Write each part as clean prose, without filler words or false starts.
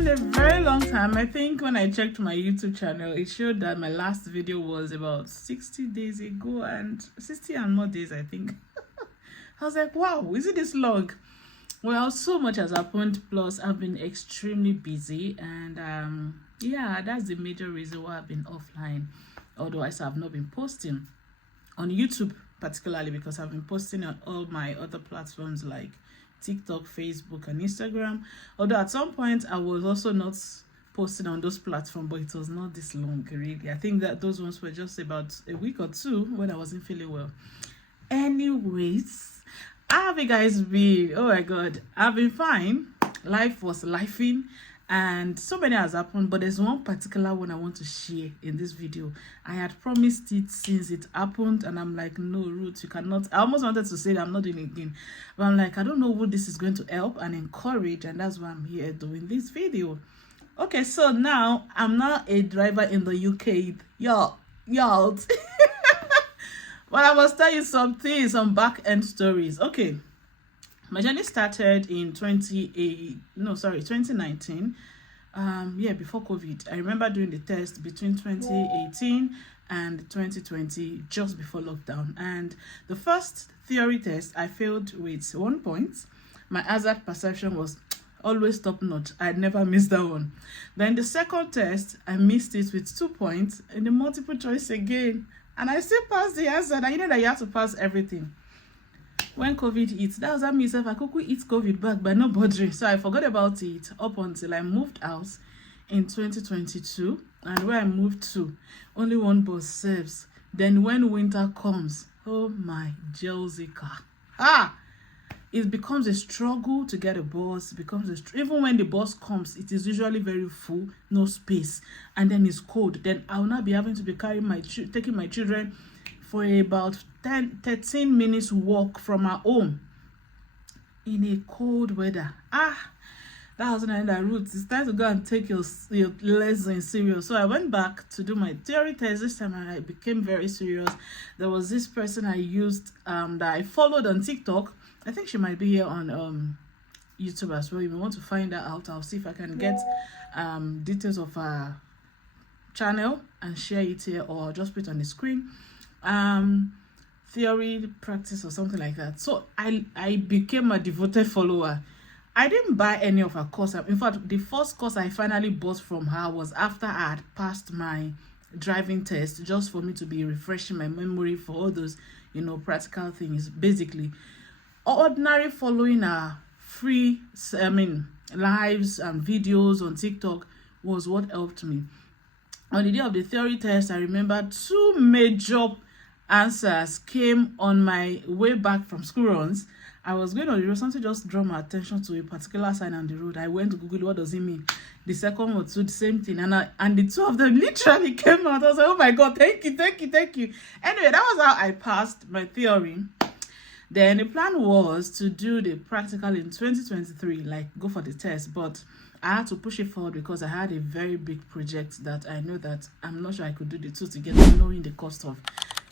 been a very long time. I think when I checked my YouTube channel, it showed that my last video was about 60 days ago, and 60 and more days, I think. I was like, wow, is it this long? Well, so much has happened, plus I've been extremely busy, and yeah, that's the major reason why I've been offline. Otherwise, I've not been posting on YouTube, particularly because I've been posting on all my other platforms like TikTok, Facebook, and Instagram. Although at some point I was also not posting on those platforms, but it was not this long, really. I think that those ones were just about a week or two when I wasn't feeling well. Anyways, how have you guys been? Oh my god, I've been fine. Life was lifing, and so many has happened, but there's one particular one I want to share in this video. I had promised it since it happened, and I'm like, no, Ruth, you cannot. I almost wanted to say that I'm not doing it again, but I'm like, I don't know who this is going to help and encourage, and that's why I'm here doing this video. Okay, so now I'm not a driver in the UK, y'all. But I must tell you some back end stories. Okay, my journey started in 2019. Yeah, before COVID. I remember doing the test between 2018 and 2020, just before lockdown. And the first theory test, I failed with 1 point. My hazard perception was always top notch. I never missed that one. Then the second test, I missed it with 2 points in the multiple choice again. And I still passed the answer. And you know that you have to pass everything. When COVID hit, that was me myself. I could eat COVID back by no bothering. So I forgot about it up until I moved out in 2022. And where I moved to, only one bus serves. Then when winter comes, oh my Jessica. It becomes a struggle to get a bus. It becomes even when the bus comes, it is usually very full, no space, and then it's cold. Then I will not be having to be taking my children for about 13 minutes walk from our home in a cold weather. That was another route. It's time to go and take your lesson serious. So I went back to do my theory test. This time I became very serious. There was this person I used that I followed on TikTok. I think she might be here on YouTube as well. If you want to find her out, I'll see if I can get details of her channel and share it here, or just put it on the screen. Theory practice or something like that. So I became a devoted follower. I didn't buy any of her course. In fact, the first course I finally bought from her was after I had passed my driving test, just for me to be refreshing my memory for all those, practical things. Basically, ordinary following her free, lives and videos on TikTok was what helped me. On the day of the theory test, I remember 2 major answers came on my way back from school runs. I was going on the road, something just drew my attention to a particular sign on the road. I went to Google, what does it mean? The second one too, the same thing, and the 2 of them literally came out. I was like, oh my god, thank you. Anyway, that was how I passed my theory. Then the plan was to do the practical in 2023, like go for the test, but I had to push it forward because I had a very big project that I know that I'm not sure I could do the 2 together, knowing the cost of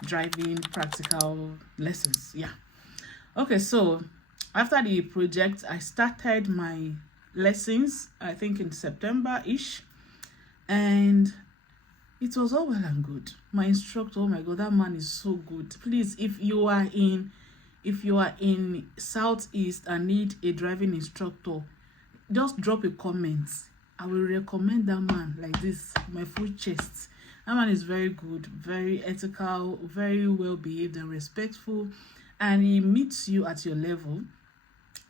driving practical lessons. Yeah. Okay, so after the project, I started my lessons, I think in September-ish, and it was all well and good. My instructor, oh my god, that man is so good. Please, if you are in Southeast and need a driving instructor, just drop a comment. I will recommend that man like this, my full chest. That man is very good, very ethical, very well behaved and respectful, and he meets you at your level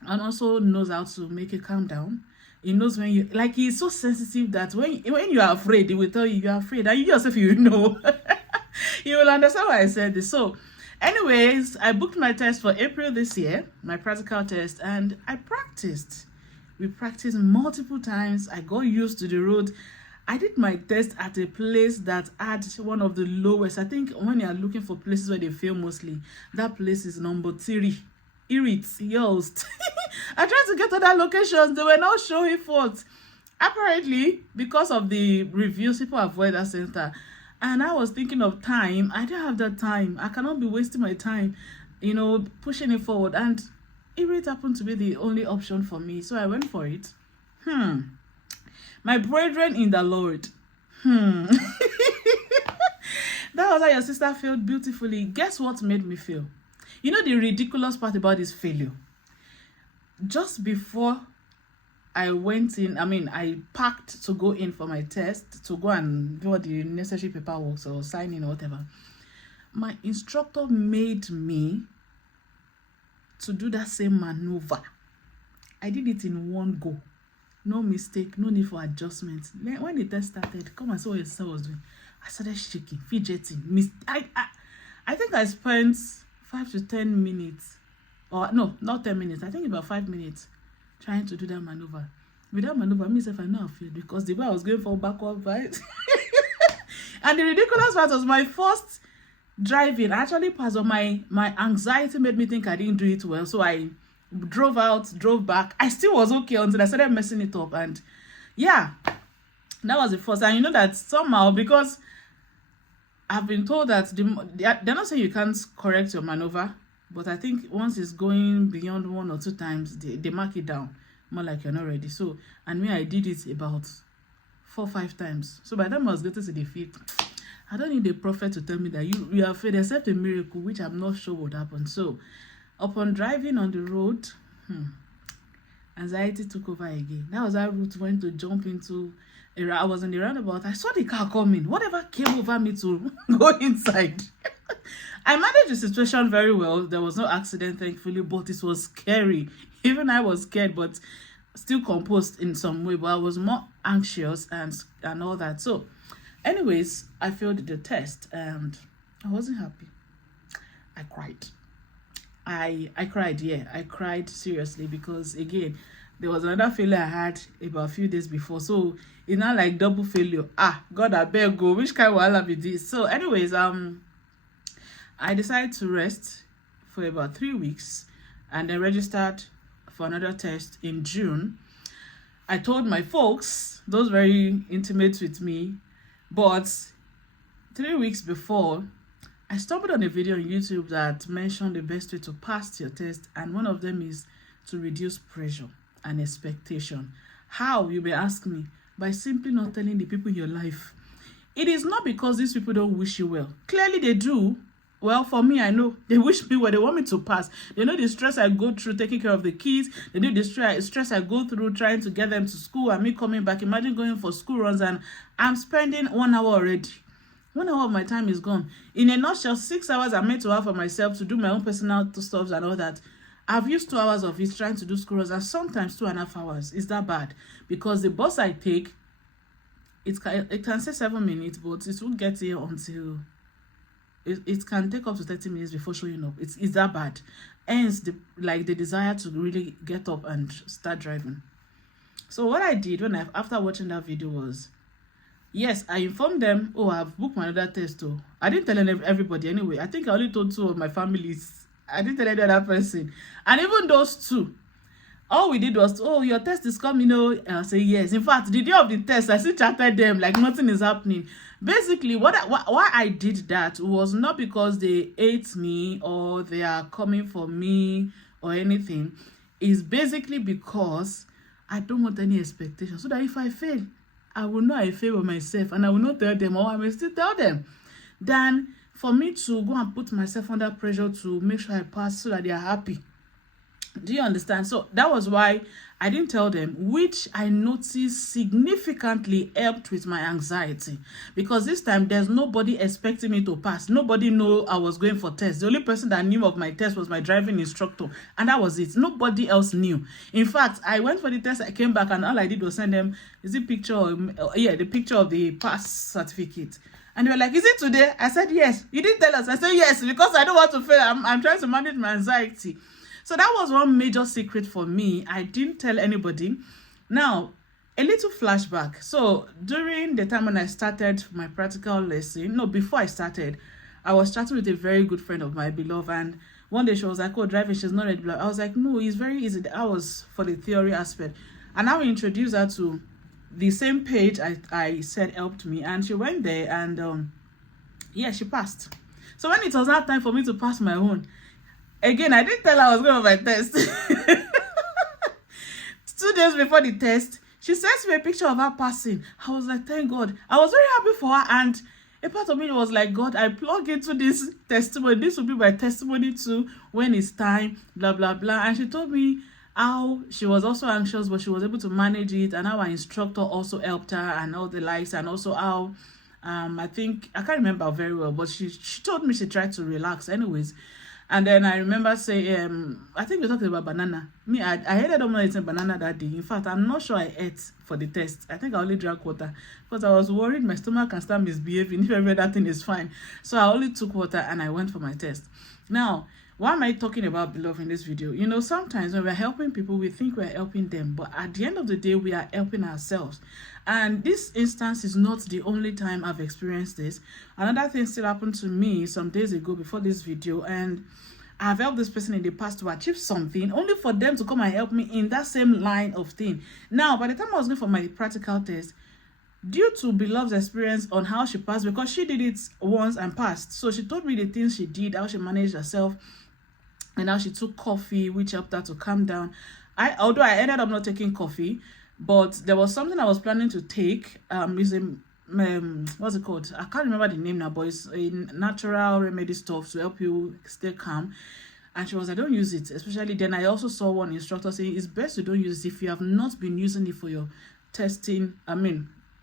and also knows how to make you calm down. He knows when you, like, he's so sensitive that when you are afraid, he will tell you are afraid, and you yourself, you know. You will understand why I said this. So anyways, I booked my test for April this year, my practical test, and I practiced. We practiced multiple times. I got used to the road. I did my test at a place that had one of the lowest. I think when you are looking for places where they fail mostly, that place is number 3. Yost. I tried to get to that locations. They were not showing fault. Apparently, because of the reviews, people avoid that center. And I was thinking of time. I don't have that time. I cannot be wasting my time, pushing it forward. And it happened to be the only option for me. So I went for it. My brethren in the Lord. That was how your sister failed beautifully. Guess what made me fail? You know the ridiculous part about this failure? Just before I went in, I packed to go in for my test, to go and do all the necessary paperwork or sign in or whatever. My instructor made me to do that same maneuver. I did it in one go. No mistake, no need for adjustment. When the test started, come and see what your sister was doing. I started shaking, fidgeting. I think I spent 5 to 10 minutes. Or no, not 10 minutes. I think about 5 minutes trying to do that maneuver. With that maneuver, myself, I know I failed because the way I was going for backward, right? And the ridiculous part was my first driving. I actually passed, but my anxiety made me think I didn't do it well. So I drove back. I still was okay until I started messing it up. And yeah, that was the first. And you know that somehow, because I've been told that they're not saying you can't correct your maneuver, but I think once it's going beyond 1 or 2 times, they mark it down more like you're not ready. So, and me, I did it about 4 or 5 times. So by the time I was getting to the 5th, I don't need a prophet to tell me that you have failed, except a miracle, which I'm not sure would happen. So upon driving on the road, anxiety took over again. That was how Ruth went to jump into I was in the roundabout. I saw the car coming. Whatever came over me to go inside. I managed the situation very well. There was no accident, thankfully, but it was scary. Even I was scared, but still composed in some way. But I was more anxious and all that. So, anyways, I failed the test and I wasn't happy. I cried. I cried, yeah. I cried seriously because, again, there was another failure I had about a few days before. So, it's not like double failure. God, I beg go. Which kind of wahala be this? So, anyways, I decided to rest for about 3 weeks and then registered for another test in June. I told my folks, those very intimate with me, but 3 weeks before, I stumbled on a video on YouTube that mentioned the best way to pass your test, and one of them is to reduce pressure and expectation. How, you may ask me? By simply not telling the people in your life. It is not because these people don't wish you well. Clearly they do. Well, for me, I know they wish me well. They want me to pass. They know the stress I go through taking care of the kids. They know the stress I go through trying to get them to school and me coming back. Imagine going for school runs and I'm spending 1 hour already. 1 hour of my time is gone. In a nutshell, 6 hours I'm meant to have for myself to do my own personal stuff and all that. I've used 2 hours of it trying to do school runs and sometimes 2.5 hours. Is that bad? Because the bus I take, it can say 7 minutes, but it won't get here until... It can take up to 30 minutes before showing up. It's that bad. Hence, the desire to really get up and start driving. So what I did after watching that video was, yes, I informed them, oh, I've booked my other test too. I didn't tell everybody anyway. I think I only told 2 of my families. I didn't tell any other person. And even those 2, all we did was, oh, your test is coming, I'll say yes. In fact, the day of the test, I still chatted them like nothing is happening. Basically, why I did that was not because they hate me or they are coming for me or anything. It's basically because I don't want any expectations. So that if I fail, I will know I fail by myself and I will not tell them, or I may still tell them. Than for me to go and put myself under pressure to make sure I pass so that they are happy. Do you understand? So that was why I didn't tell them, which I noticed significantly helped with my anxiety. Because this time, there's nobody expecting me to pass. Nobody knew I was going for tests. The only person that knew of my test was my driving instructor. And that was it. Nobody else knew. In fact, I went for the test, I came back, and all I did was send them, the picture of the pass certificate. And they were like, is it today? I said, yes. You didn't tell us. I said, yes, because I don't want to fail. I'm trying to manage my anxiety. So that was one major secret for me. I didn't tell anybody. Now, a little flashback. So during the time when I started my practical lesson, before I started, I was chatting with a very good friend of mine, beloved, and one day she was like, oh, driving, she's not ready. I was like, no, it's very easy. I was for the theory aspect. And I introduced her to the same page I said helped me, and she went there and yeah, she passed. So when it was now time for me to pass my own, again, I didn't tell her I was going for my test. 2 days before the test, She sent me a picture of her passing. I was like, thank God. I was very happy for her, and a part of me was like, God, I plug into this testimony. This will be my testimony too when it's time, blah, blah, blah. And she told me how she was also anxious, but she was able to manage it, and how our instructor also helped her and all the likes, and also how I think I can't remember very well, but she told me she tried to relax anyways. And then I remember saying, I think we're talking about banana. Me, I ended up not eating banana that day. In fact, I'm not sure I ate for the test. I think I only drank water because I was worried my stomach can start misbehaving if every other thing is fine. So I only took water and I went for my test. Now, why am I talking about beloved in this video? You know, sometimes when we're helping people, we think we're helping them, but at the end of the day, we are helping ourselves. And this instance is not the only time I've experienced this. Another thing still happened to me some days ago before this video, and I've helped this person in the past to achieve something, only for them to come and help me in that same line of thing. Now, by the time I was going for my practical test, due to Beloved's experience on how she passed, because she did it once and passed, so she told me the things she did, how she managed herself, and how she took coffee, which helped her to calm down. Although I ended up not taking coffee, but there was something I was planning to take. Is a what's it called? I can't remember the name now, but it's a natural remedy stuff to help you stay calm. And she was like, don't use it. Especially then I also saw one instructor saying it's best to don't use it if you have not been using it for your testing,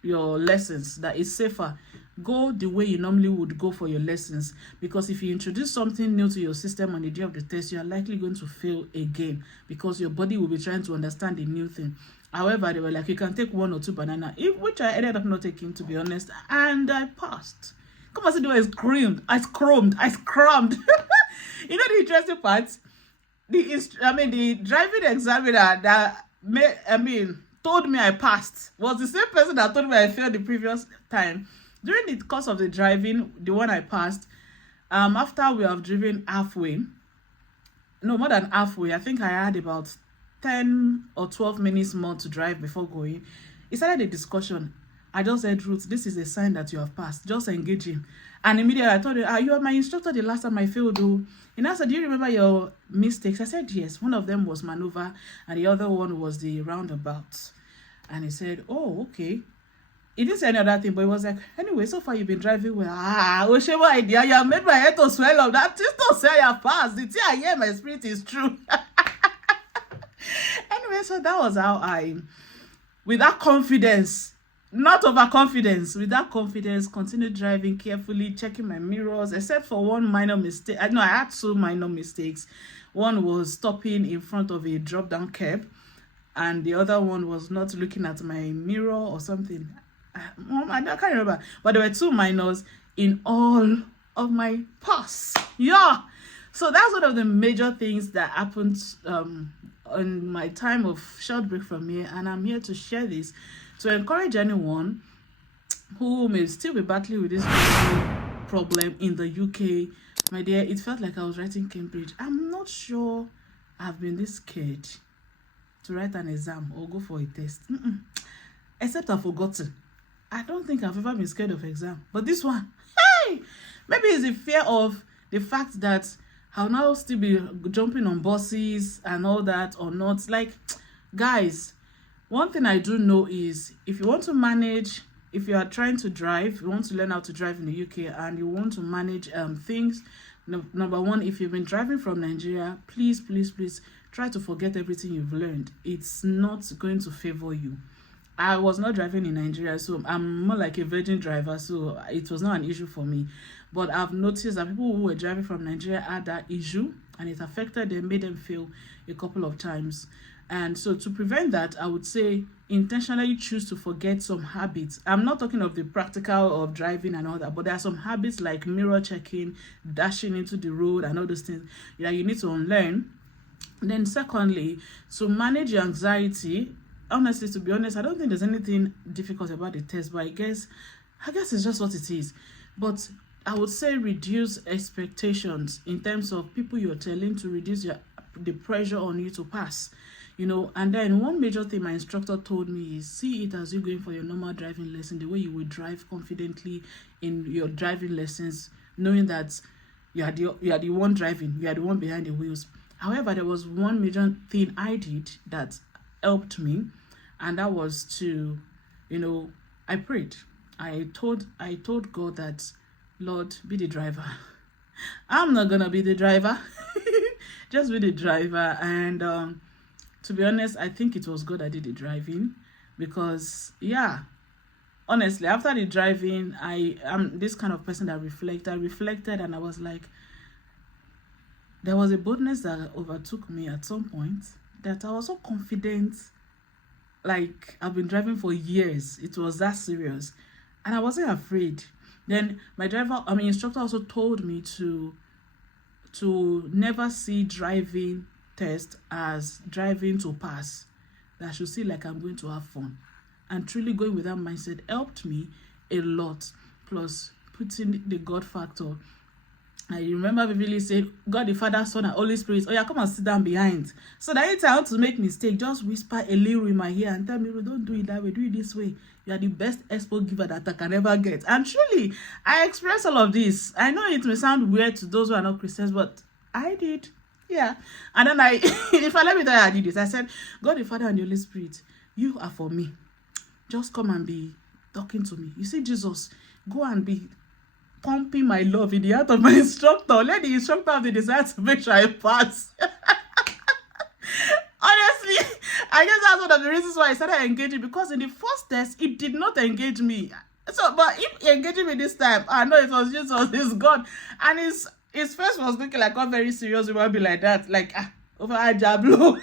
your lessons, that is safer. Go the way you normally would go for your lessons, because if you introduce something new to your system on the day of the test, you are likely going to fail again because your body will be trying to understand the new thing. However, they were like, you can take 1 or 2 banana, which I ended up not taking, to be honest, and I passed. Come on, see the way I screamed, I scrummed. You know the interesting part? The driving examiner that told me I passed was the same person that told me I failed the previous time. During the course of the driving, the one I passed, after we have driven halfway, no, more than halfway, I think I had about 10 or 12 minutes more to drive before going. He started a discussion. I just said, Ruth, this is a sign that you have passed. Just engage him. And immediately I told him, you are my instructor the last time I failed, though. And I said, do you remember your mistakes? I said, yes. One of them was maneuver, and the other one was the roundabout. And he said, oh, okay. He didn't say any other thing, but he was like, anyway, so far you've been driving well. Oshema idea, you have made my head to swell up. That is to say I passed. The thing I hear in my spirit is true. Anyway, so that was how I, with that confidence, not overconfidence, with that confidence, continued driving carefully, checking my mirrors, except for one minor mistake. I had 2 minor mistakes. One was stopping in front of a drop-down curb, and the other one was not looking at my mirror or something. I can't remember, but there were 2 minors in all of my past. Yeah, so that's one of the major things that happened in my time of short break from here, and I'm here to share this to encourage anyone who may still be battling with this problem in the UK. My dear, it felt like I was writing Cambridge. I'm not sure I've been this scared to write an exam or go for a test. Except I've forgotten. I don't think I've ever been scared of exam. But this one, hey! Maybe it's the fear of the fact that I'll now still be jumping on buses and all that or not. Like, guys, one thing I do know is if you want to manage, if you are trying to drive, you want to learn how to drive in the UK and you want to manage things, number one, if you've been driving from Nigeria, please try to forget everything you've learned. It's not going to favor you. I was not driving in Nigeria, so I'm more like a virgin driver, so it was not an issue for me. But I've noticed that people who were driving from Nigeria had that issue, and it affected them, made them fail a couple of times. And so to prevent that, I would say intentionally choose to forget some habits. I'm not talking of the practical of driving and all that, but there are some habits like mirror checking, dashing into the road, and all those things that you need to unlearn. Then secondly, to manage your anxiety, honestly, to be honest, I don't think there's anything difficult about the test, but I guess it's just what it is. But I would say reduce expectations in terms of people you're telling, to reduce the pressure on you to pass, you know. And then one major thing my instructor told me is see it as you going for your normal driving lesson, the way you would drive confidently in your driving lessons, knowing that you are the one driving, you are the one behind the wheels. However, there was one major thing I did that helped me, and that was to, I prayed. I told God that, Lord, be the driver. I'm not gonna be the driver. Just be the driver. And to be honest, I think it was God that did the driving, because yeah, honestly, after the driving, I am this kind of person that I reflected, and I was like, there was a boldness that overtook me at some point, that I was so confident, like I've been driving for years. It was that serious, and I wasn't afraid. Then my instructor also told me to never see driving test as driving to pass. That I should see like I'm going to have fun. And truly going with that mindset helped me a lot. Plus putting the God factor. I remember vividly saying, God the Father, Son, and Holy Spirit, oh yeah, come and sit down behind. So that anytime I want to make mistake, just whisper a little in my ear and tell me, don't do it that way, do it this way. You are the best expo giver that I can ever get. And truly, I expressed all of this. I know it may sound weird to those who are not Christians, but I did. Yeah. And then if I let me tell you I did this, I said, God the Father and the Holy Spirit, you are for me. Just come and be talking to me. You see, Jesus, go and be pumping my love in the heart of my instructor. Let the instructor have the desire to make sure I pass. Honestly, I guess that's one of the reasons why I started engaging, because in the first test, it did not engage me. So, but if he engaging me this time, I know it was Jesus, it's God. And his face was looking like God very serious. It would be like that, like, over a jablo.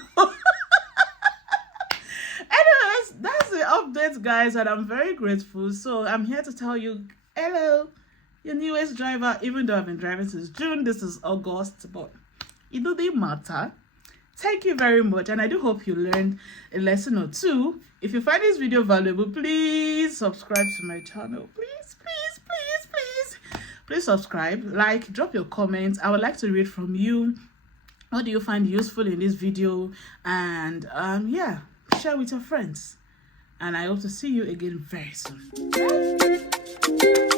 Anyways, that's the update, guys, and I'm very grateful. So I'm here to tell you, hello, your newest driver. Even though I've been driving since June, this is August, but it doesn't matter. Thank you very much, and I do hope you learned a lesson or two. If you find this video valuable, please subscribe to my channel. Please subscribe, like, drop your comments. I would like to read from you. What do you find useful in this video? And yeah, share with your friends. And I hope to see you again very soon. Bye.